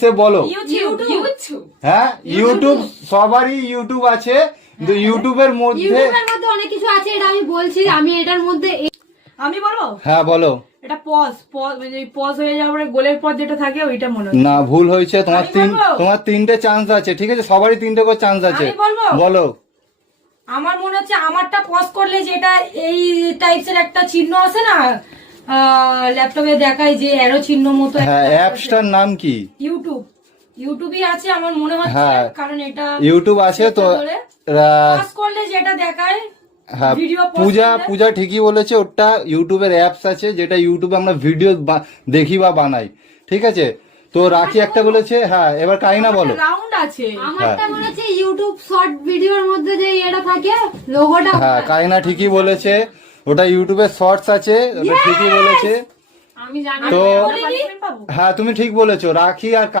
সে বলো। হ্যাঁ ইউটিউব সবারই ইউটিউব আছে। কিন্তু ইউটিউবের মধ্যে অনেক কিছু আছে এটা আমি বলছি। আমি এটার মধ্যে আমি বলব? হ্যাঁ বলো। এটা পজ পজ মানে পজ হয়ে যাওয়ার পরে গোলের পর যেটা থাকে ওইটা মনে না ভুল হয়েছে। তোমার তিন তোমার তিনটে চান্স আছে ঠিক আছে? সবারই তিনটে করে চান্স আছে। আমি বলব? বলো। আমার মনে হচ্ছে আমারটা পজ করলে যেটা এই টাইপসের একটা চিহ্ন আছে না ল্যাপটপে দেখায় যে অ্যারো চিহ্ন মতো হ্যাঁ অ্যাপসটার নাম কি? ইউটিউব ইউটিউবই আছে আমার মনে হচ্ছে হ্যাঁ। কারণ এটা ইউটিউব আছে তো পজ করলে যেটা দেখায় হ্যাঁ পূজা পূজা ঠিকই বলেছে ওটা ইউটিউবের অ্যাপস আছে যেটা ইউটিউবে আমরা ভিডিও দেখি বা বানাই। ঠিক আছে? তো রাখি একটা বলেছে হ্যাঁ এবার কাইনা বলো। রাউন্ড আছে। আমারটা মনে হচ্ছে ইউটিউব শর্ট ভিডিওর মধ্যে যে এটা থাকে লোগোটা হ্যাঁ কাইনা ঠিকই বলেছে ওটা ইউটিউবে শর্টস আছে ওটা ঠিকই বলেছে। তো হ্যাঁ তুমি ঠিক বলেছ রাখি আর